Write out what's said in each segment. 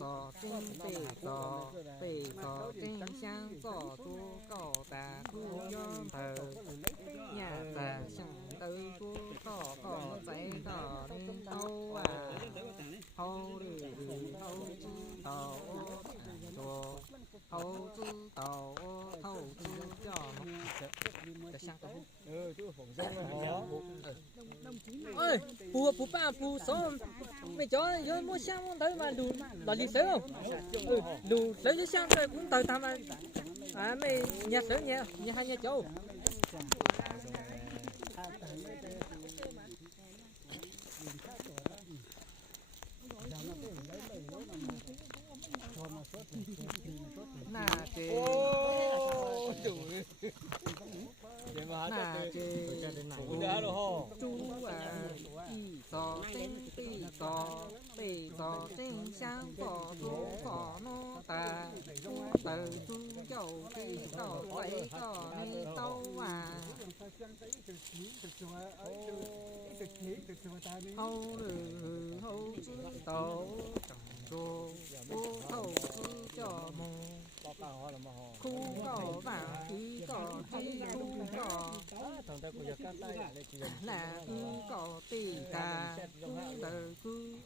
tỏ tinh tể tỏ tinh sang tỏ tu cỏ tà thu yon thờ nhà tà chẳng tư tu cỏ giấy tỏ nên tâu hầu đi hầu chứ tàu chùa hầu chứ tàu thầu chứ cho nó sang tàu ơi phù ba phù số mày cho vô mua sang tới mà đủ là lịch sử không đủ lấy cho sang rồi cũng tới tao mà mày nhà sử nhà hai nhà châu nà chị nà chị chú tò tinh tò tinh sang tò nó tà từ chú dầu thì tò quậy tò đi tâu hâu chứ tàu chùa thầu chứ cho mù khu cỏ vàng khí cỏ chi khu cỏ là cứ cỏ tỉ tà cứ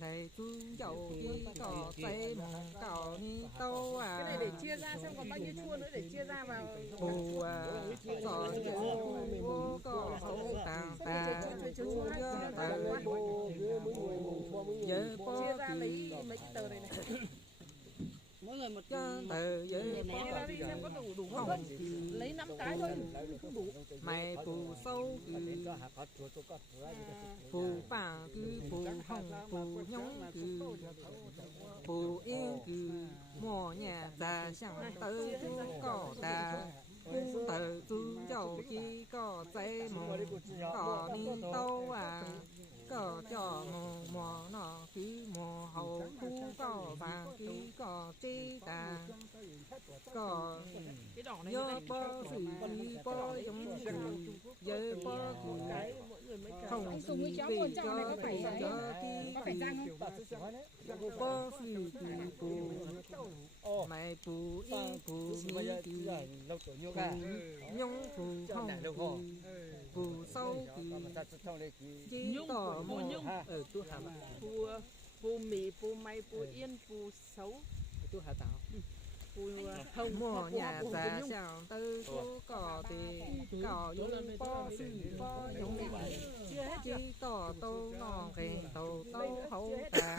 này cứ dầu khí cỏ tây mù cỏ như tâu cái này để chia ra xem còn bao nhiêu chua nữa để chia ra vào phù cỏ chữ cỏ hậu tàng tà chua tà giờ chia ra lấy mấy cái tờ này này mỗi người một từ dưới chia ra đi xem có đủ không lấy 5 cái thôi không đủ mày phù sâu cứ phù bảng cứ phù hồng phù nhúng cứ phù yên cứ mùa nhà già chẳng tới cỏ đà từ chú dầu chi có dây mù cỏ ni tâu cỏ cho mùa nọ cứ mùa hậu thu cỏ vàng cứ cỏ chi tà cỏ nhớ bơ phỉ bơ giống cừu dơ bơ cừu không phỉ phỉ cho phỉ cho tí bơ phỉ cừu mày phù yên phù mi cừu nhung phù hồng phù sâu chỉ tỏ phù nhung ở tu hàm phù mì phù may phù yên phù xấu tu hà tạo phù hồng mùa nhà già chẳng tư phù cỏ thì cỏ nhung bó phì bó nhung chỉ tỏ tô ngon khen tô tô hậu tà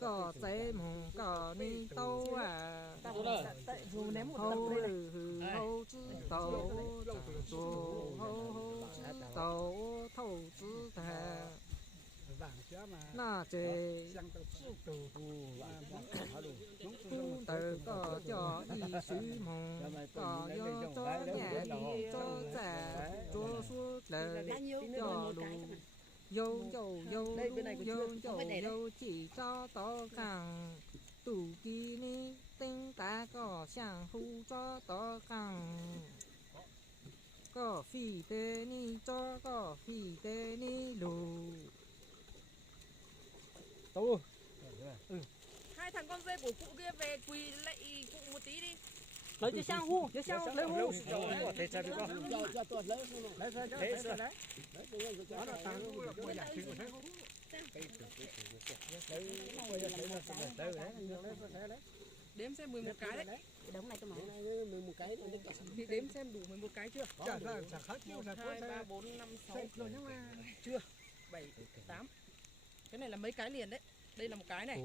cỏ dây mù cỏ ni tâu phù ném một hâu hâu chứ tàu chùa hâu chứ tàu thầu chứ thà nà chê từ cỏ cho đi suy mù cỏ vô cho nhà đi cho già cho suốt lời cho đủ vô chỉ cho to càng tủ kỳ ni tinh ta có sang hu cho to càng có phi tê ni cho có phi tê ni lù tâu hai thằng con dê của cụ kia về quỳ lạy cụ một tí đi lấy cho sang hu lấy hu thế sao được không đếm xem 11 cái đấy đống này tôi mở 11 cái thì đếm xem đủ 11 cái chưa 2 3 4 5 6 chưa 7 8 cái này là mấy cái liền đấy đây là một cái này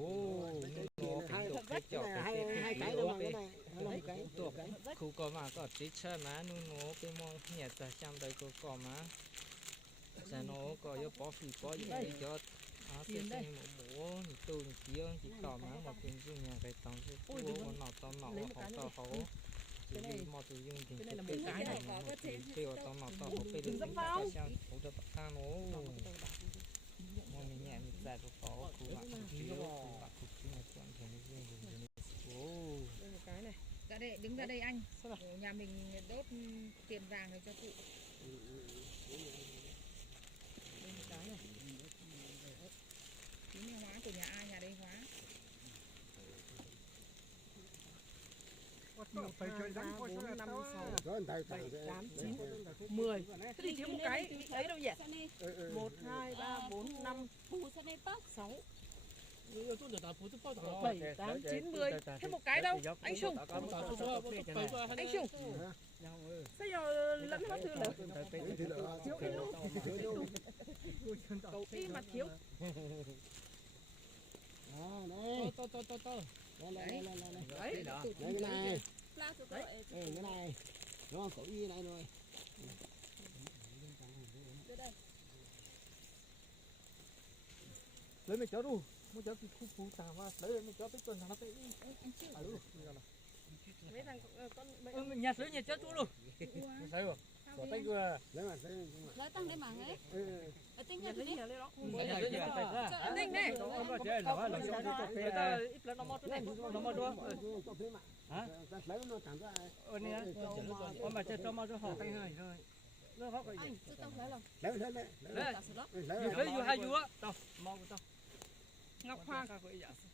hai cái đâu mà cái này một cái khu có mà có tí chơi mà nó cái món nhà ta trong đây có mà sao nó có yếu bỏ phì bỏ gì để cho cái mũ tôi kia chỉ tỏ mà một cái dùng nhà cái tông chứ nó họ tao họ cái này một từ dùng thì cái này có thêm tiêu tao nó tao họ phải được sang hỗ trợ tất cả nó món mình nhẹ mình giải được có khu bạn kia bạn khu kia là chọn thành cái cái này ra đây đứng ra đây anh nhà mình đốt tiền vàng này cho cụ đây một cái này 1, 2, 3, 4, 5, 6, Rồi thầy 7, thầy 8, 9, 10. Thế thì thiếu một cái ấy đâu nhỉ? 1, 2, 3, 4, 5, 6, 7, 8, 9, 10. Thêm một cái đâu? Anh Sùng. Anh Sùng. Sao giờ lẫn hết thư lửa? Thiếu cái lúc. Cậu đi mà thiếu. Đó, đây. Đây. Đấy. Đây cái này. Cái này. Nó cậu y này rồi. lấy mình chó đủ muốn chó cái khu phù tàng và lấy mình chó cái tuần thằng nó cái Mấy thằng con mình nhặt lấy nhặt chó chú luôn sao rồi bỏ tay vừa Lấy mà lấy. Lấy tăng để mà hết. Ở tính nhặt nhặt lấy đi. nhà lấy đó. Anh Ninh này. ít là nó mót này nó mót luôn Hả? Lấy nó thẳng ra. con bà chơi cho mót cho họ tay hơi rồi nó khó cái gì Anh, tôi tao lấy rồi. Lấy. Cả số đó. lấy dù hai dù á đâu mau tao Ngọc Hoàng.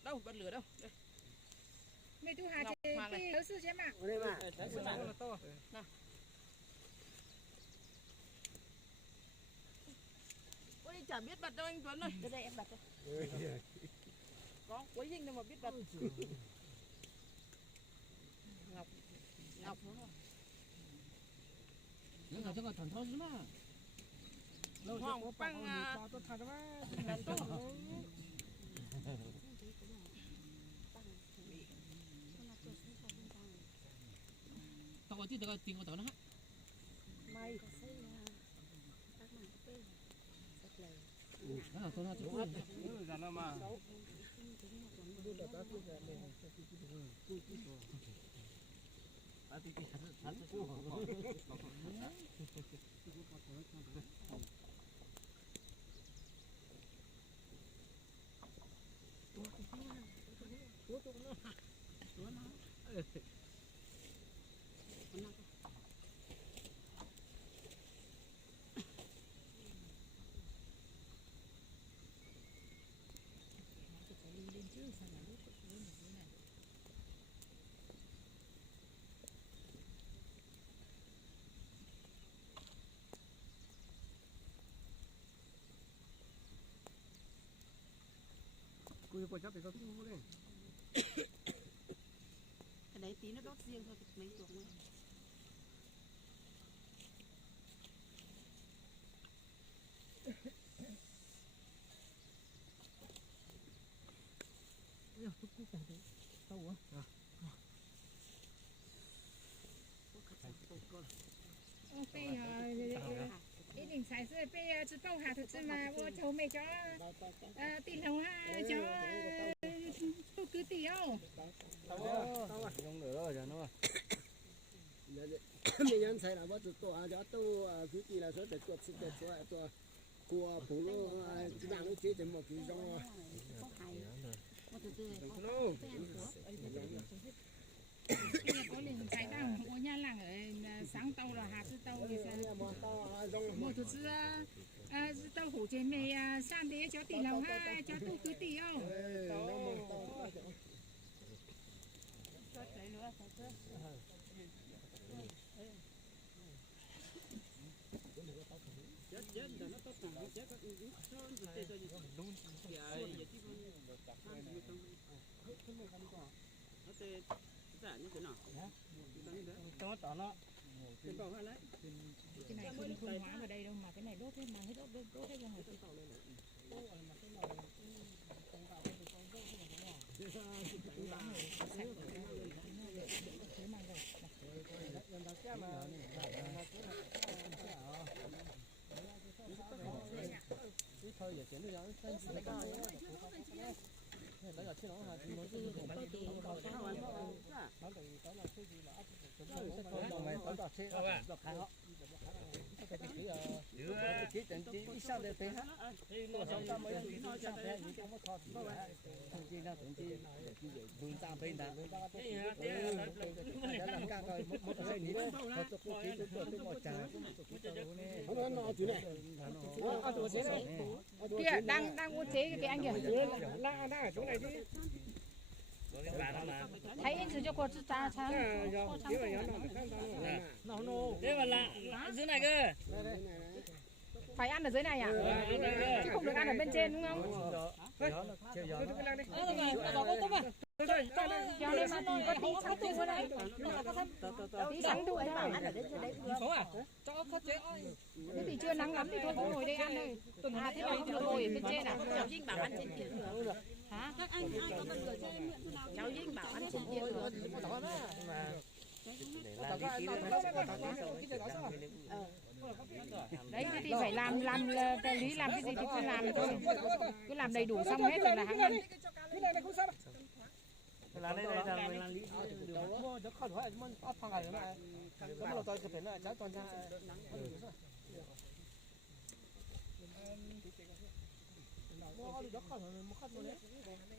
Đâu, bật lửa đâu. Đây. Mày tu hà thì cái hớ sư xem ạ. Đây mà. Ôi chả biết bật đâu anh Tuấn ơi. Đây em đặt. Có quấy hình đâu mà biết bật. Ngọc. Ngọc đúng không? Nó cho thần thos mà. Hoàng Băng là tốt. Tao có tiền của tao nó. Mày. Nó là tôi nó chụp. là nó mà Cui của cháu phải có thu đấy. Cái đấy tí nó đốt riêng thôi, mấy tuồng này. Bây ý định sai sự bây giờ chỉ bảo hà thực sự mà vô cháu mày cho tiền lòng ha cho cứ tiêu. không nữa rồi giờ nó Mình nhân sai là bắt tổ cho tôi cứ chỉ là số để tuột sinh để cho của phụ nữ chỉ đang nói chế thì một cái trong Có hay. Một từ từ. Bây giờ có liền sai đang ở nhà làng ở sáng tàu là hà sư tàu như sao. Một thực sự tàu hủ chế mày sang đấy cho tiền lòng ha cho tôi cứ tiêu. nó tỏ nó Cái này không không hóa vào đây đâu mà cái này đốt hết mà hết đốt hết ra ngoài. thôi giờ chuyển nó ra lấy là cái nó là nó cứ bán đi đâu đó nó từ đó là cái gì là đồng này có xe dọc hai họ cái chỉ trận chỉ sao để thế hả tôi sống ta mới đi sang thế gì trong có thọ chỉ là trận chỉ vườn ta bên đã làm ca rồi một cái gì đó họ chụp cái tôi một trà nó chú này Kìa đang uống chế cái anh kìa. đang ở chỗ này chứ thấy anh sử dụng của cha cha Thế mà là dưới này cơ. phải ăn ở dưới này à? Chứ không được ăn ở bên trên đúng không? Cho nên mà có tí sáng tụ ở đây. Tí sáng tụ ấy bảo ăn ở đây dưới đấy. Thế thì chưa nắng lắm thì thôi cứ ngồi đây ăn thôi. À thế mà không được ngồi ở bên trên à? Cháu Vinh bảo ăn trên kia được. Hả? Các anh ai có cần rửa cho em mượn nào? Cháu Vinh bảo ăn trên kia được. Đấy thế thì phải làm lý làm cái gì thì cứ làm thôi. Cứ làm đầy đủ xong hết rồi là hãng ăn. làm đây là mình làm lý mua cho khỏi hỏi mình áp hàng ngày mà cái mà tôi chụp hình là cháu toàn ra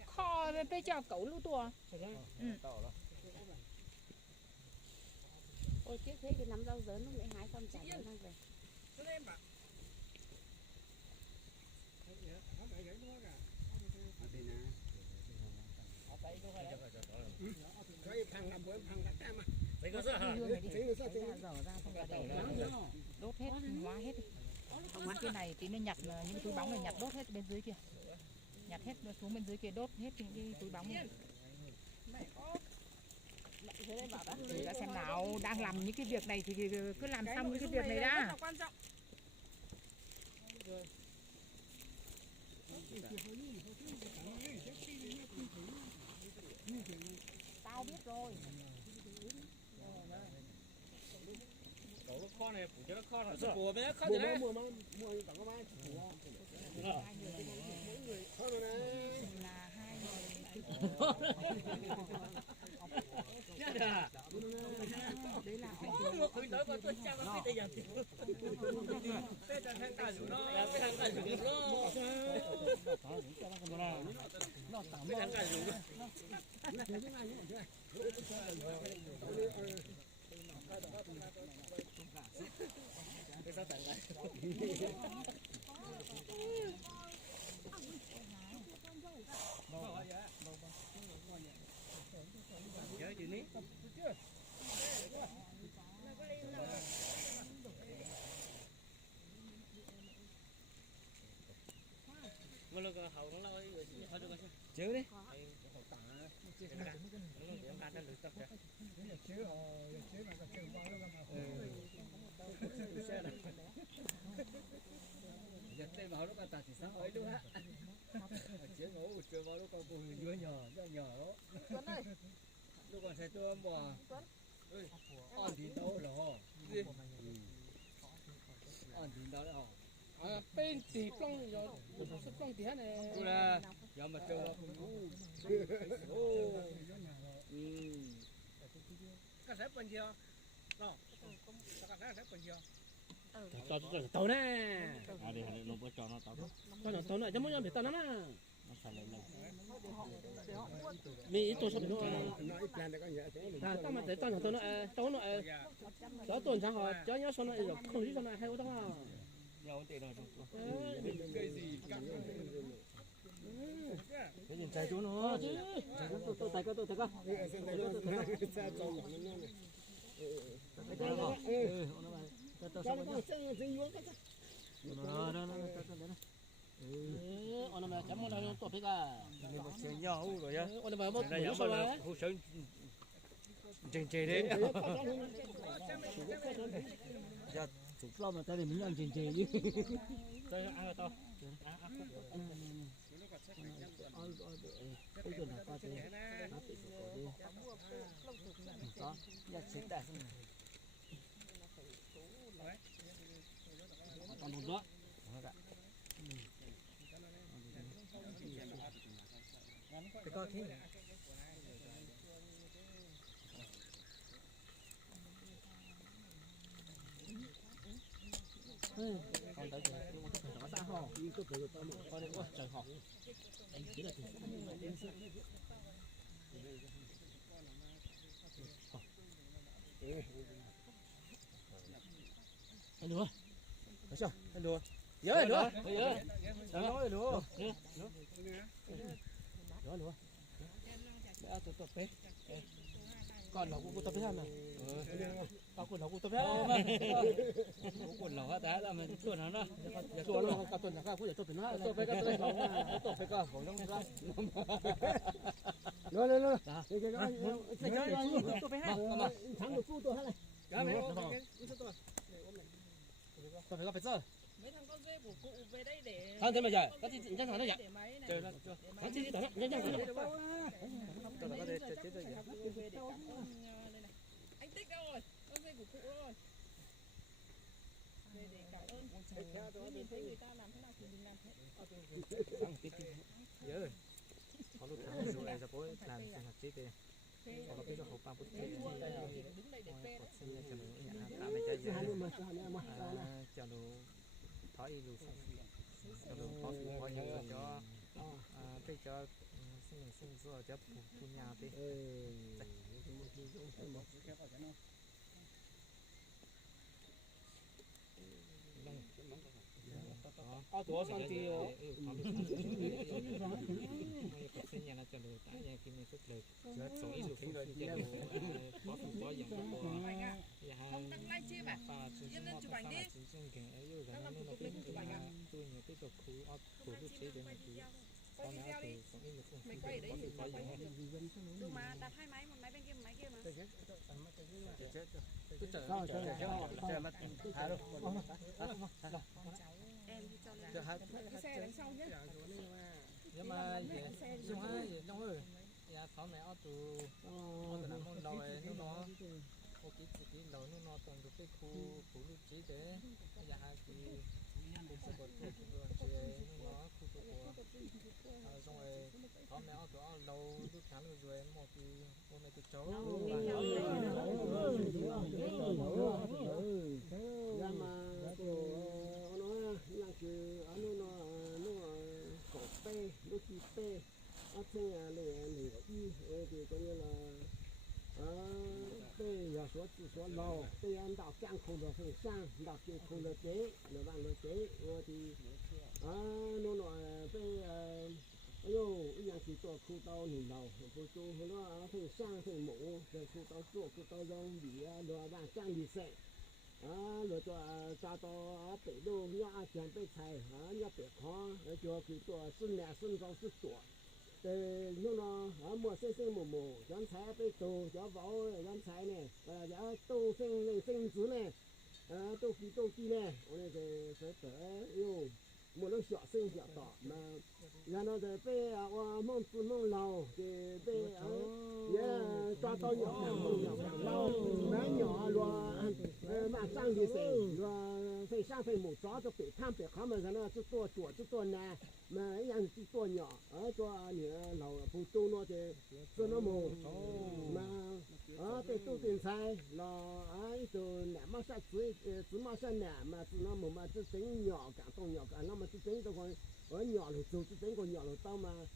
Kho bây giờ cẩu lưu tua. Ôi tiếc thế cái nắm rau dớn lúc nãy hái xong chả mang về. Cái phăng làm bữa phăng cả mà. Thấy có sợ hả? Đốt hết, hóa hết đi. Cái này tí nó nhặt những túi bóng này nhặt đốt hết bên dưới kia. Nhặt hết xuống bên dưới kia đốt hết những cái túi bóng này. Để đã xem nào đang làm những cái việc này thì cứ làm xong những cái việc này đã. Tao biết rồi. Kho này phủ cho nó kho là bùa mới kho thế đấy. Mua tặng cái máy kho rồi này. Là hai Nhá à. đấy là Một người tới vào tôi trang nó bây giờ. Bây giờ thằng cả rủ nó, cái thằng cả rủ nó. Cái thằng cả rủ nó. Cái sao tặng lại. Nhớ chuyện ní. Mà lúc hậu nó nói thôi được rồi. Chứ đi. Giờ đây bảo lúc ta thì sáng ấy luôn á. Chứ ngủ chơi vào lúc con cùng vừa nhỏ đó. Lúc còn thấy tôi bò. On thì đâu rồi. On thì đâu rồi. à bên thì plong rồi plong thì này Cô là giờ mà chơi cùng ngủ. Cái sếp bên kia. Đó. Cái sếp bên kia. tàu nè À để nó bớt cho nó tao tàu nè chứ muốn để tàu nó nó xài lên mi tôi sắp nó Nó ít plan để có nhớ thế. tao mà để tàu nó đó tuần sáng họ cho nhớ xong rồi không biết xong rồi hay có đó nhau tiền rồi Cái gì cái nhìn trái chú nó chứ tôi tay tôi Xa tròn nó này. Cho nó con xây vô cái 오늘 뭐 잠못 하면 또 배가 nhau rồi á 오늘 뭐 đây giờ mà là hú sướng chỉnh chỉnh đấy giờ chụp lo mà tay mình ăn chỉnh chỉnh chứ Tôi ăn rồi to. cái chuyện là qua thế nó tự đi có giờ chết đại xong còn một đó cái con thế con tới thì một cái nó xa ho con đi qua trời ho anh chỉ là anh đùa được chưa anh đùa nhớ anh đùa nói đùa nhớ đùa bé tụt bé còn nó cũng tập thế nào tao cũng nó cũng tập thế quần lẩu hả ta mình tuần nó đó rồi nó cả tuần cả cũng để tập nó tập phải cả không giống ra rồi cái thằng được phu tôi hay này cái này tập phải giờ mấy thằng con dê của cụ về đây để thằng thế mà giờ có gì chắc thằng nó vậy để máy này chơi nó chưa thằng gì tao nhanh nhanh tao có thể chết rồi về để cảm ơn đây này anh Tích đâu rồi con dê của cụ rồi về để cảm ơn cứ nhìn thấy người ta làm thế nào thì mình làm thế nhớ có lúc thằng rồi này bố làm sinh hoạt chết đi có cái hộp ba bút chết đứng đây để phê đấy xin cho nó nhà tạm mấy cái gì cho nó thói lưu cho nó có nhớ cho bây giờ sinh rồi cho phụ nhà đi tổ sang thì sinh nhà nó cho nó tại nhà khi mình xuất lực số ít được rồi cho nó có phụ có dạng của không đăng like chia mà yên lên chụp ảnh đi đang làm thủ tục lên chụp ảnh à tôi nhiều cái đồ khu thủ tục chế đến quay video đi mày quay ở đấy thì quay được mà đặt hai máy một máy bên kia một máy kia mà em đi cho cái xe đằng sau nhé nhưng mà dùng hai gì trong rồi nhà thọ mẹ ở tù làm môn đầu ấy nó ô kỹ đầu nó toàn được cái khu lưu trí thế nhà hai thì sẽ có thuốc rồi chế nó khu của xong rồi thọ mẹ ở tù đầu lúc tháng rồi một thì hôm nay tụi cháu lúc khi tê ở trên nhà này thì coi như là tê là số lò tê ăn đào trang không được phần sang đào kia không được chế là bạn được chế thì nó nói tê ayo yang chỉ cho khu tàu nhìn đầu khu tàu nó phần sang phần mũ rồi khu tàu dòng bị rồi bạn trang bị sệ rồi cho tao bị đồ nhá chuyện bị chạy nhá bị khó rồi cho cáiตัวsinh nè sinh rau sinh tuổi thì nhưng nó mùa sinh mùa dán trái bị tù cho vỗ dán trái này giá tu sinh thứ này tu kỳ này này thì phải yêu một lúc nhỏ sinh nhỏ tỏ mà nhà nó thì bị mông lầu thì bị cho tao nhỏ lâu bé nhỏ luôn mà sang đi xem rồi phải sang phải một chó cho bị tham bị khó mà nó chút tua nè mà ấy ăn chút tua nhỏ ở cho nhựa lầu phụ tu nó thì cho nó mù mà ở cái tu tiền sai là ấy từ nè mà sao chỉ mà sao nè mà từ nó mù mà chỉ tính nhỏ cả tông nhỏ cả nó mà chỉ tính tao còn ở nhỏ rồi từ chỉ tính còn nhỏ rồi tao mà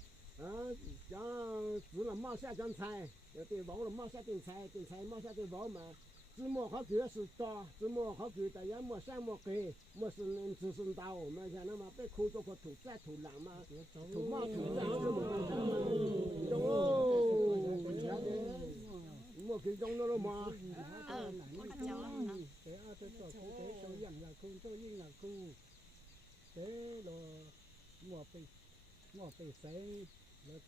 cho chỉ là mà sao chân sai thì bảo là mà sao tiền sai mà sao tiền bảo mà chỉ mua khó cửa sự to chỉ mua khó cửa tại vì mua sang mua kề mua sừng tàu mà giờ nó mà被khu cho có thủ ra thủ lặng mà thủ mà thủ ra nó mà mua cái trong nó mà con cháu thế tôi cho khu thế tôi nhận là khu tôi nhưng là khu thế rồi mua bị xây rồi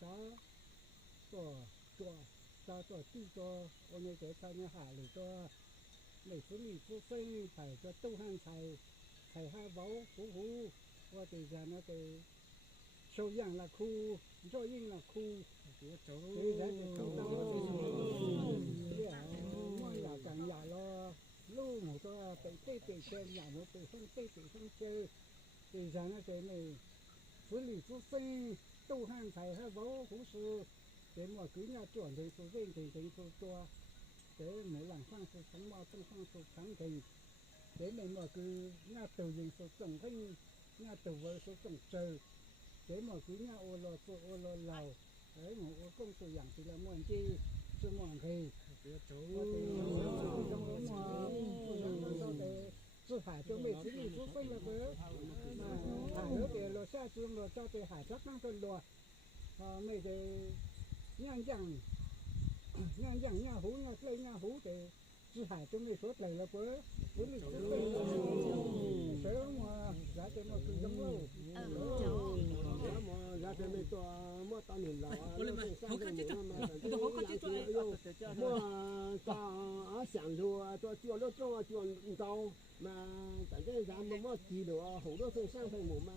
cho tí cho ông ấy cái sao như hạ rồi cho để xử lý phụ sinh phải cho tu hành thầy hai báu phú và thì giờ nó thì sâu dạng là khu cho yên là khu thì ra thì không đâu là càng nhà lo lu một cho tê chơi nhà một tê không chơi thì giờ nó cái này xử lý phụ sinh tu hành thầy hai báu phú sư để mà cứ nhà chuẩn thì phụ sinh thì phụ cho để mỗi lần sang sự sống bao trong sang sự sáng thì để mình mà cứ nhà từ những số trồng thanh nhà từ với số trồng trời để mà cứ nhà ô lô lầu đấy mà ô công sự dạng thì là muốn chi sự muốn thì trong đó mà sự phải cho mình cái gì cũng phải là bớ hải nó để lo xa trường lo cho thì hải chắc năng cơn lo mấy cái ngang nhà hú thì cứ hải tôi mới sốt này là bớ bớ mình sớm mà giá cho nó cứ giống lâu mà giá cho mình to mua tao nhìn là nó mua to sản rồi cho chua nó cho chua rau mà tại cái giá mà mua chỉ được hủ đô phải sang phải mù mà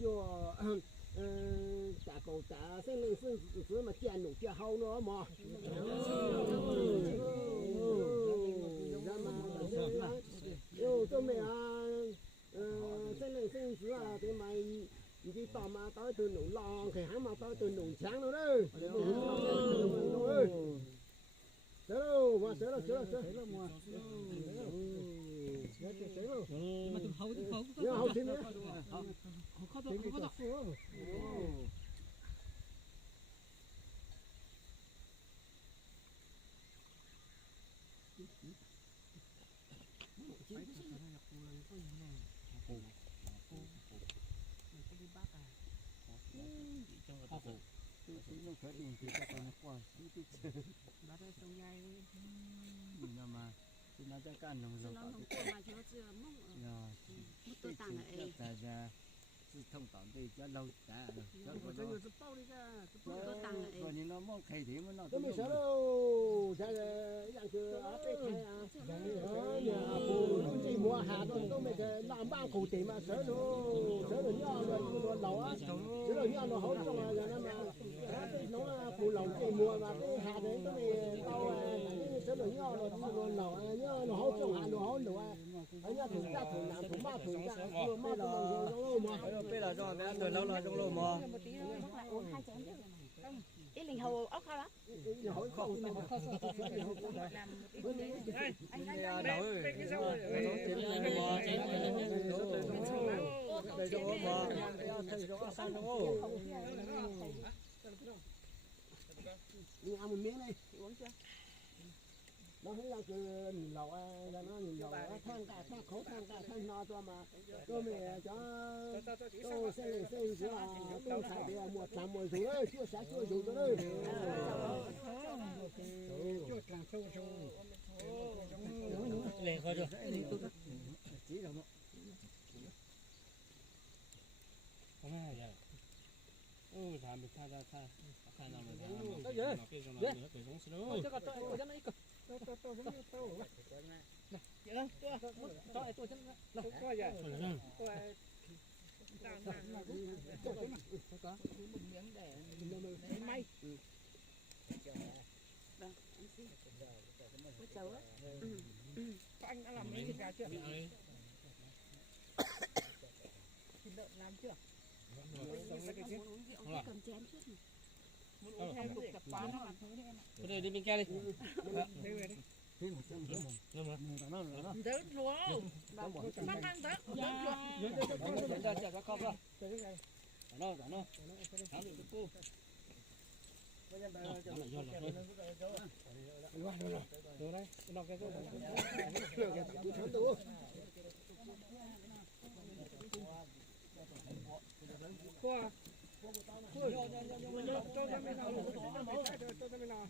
chua trả cầu trả sinh linh sinh mà chèn nụ chè hâu nữa mà tôi mẹ sinh linh sinh thì mày đi tàu mà tới từ nụ lon thì hắn mà tới từ nụ sáng nữa đấy sớ đâu mà sớ mà mà tụi hậu nhưng hậu thì nữa khó đọc nó cho căn nó nó không qua mà cho chưa mông mất tôi tặng lại thông tỏng thì cho lâu cả rồi thì nó mong khai thì nó tôi mới sợ đâu cái dạng cứ ở bên nhà phụ chỉ mua hà tôi mới làm ba cụ tỷ mà sợ rồi nhau rồi lẩu á sợ rồi nhau nó hậu trong mà nó nó phụ lẩu chỉ mua mà cái hà đấy tôi mới tao sợ rồi nhau rồi lẩu nhau nó hậu trong hà nó hậu lẩu ở nhà thùng ra thùng làm thùng ba thùng ra mà nó mà bây giờ cho mẹ từ lâu là trong lô mà cái linh hầu ốc hả đó hỏi không ăn một miếng này nó thấy là cái lẩu là nó lẩu than cả than khổ than cả than no cho mà tôi mẹ cho tôi sẽ giữa tôi phải để một trăm mười rồi đấy chưa sáng chưa rồi đấy chưa làm sâu lên coi được chỉ là không ai vậy làm được thay làm được cái gì cái giống xíu cho cho nó ít cơ anh đã làm mấy thịt gà chưa? Thịt lợn làm chưa? cầm chén trước này. Muốn uống thêm tục tập quán nó làm thứ đi em ạ. đây đi bên kia đi Đây về đi. Rớt luôn. Mang ăn rớt. chạy ra cọp ra nó tháo được cô rồi đấy nó cái Qua. Cho ra bên nào.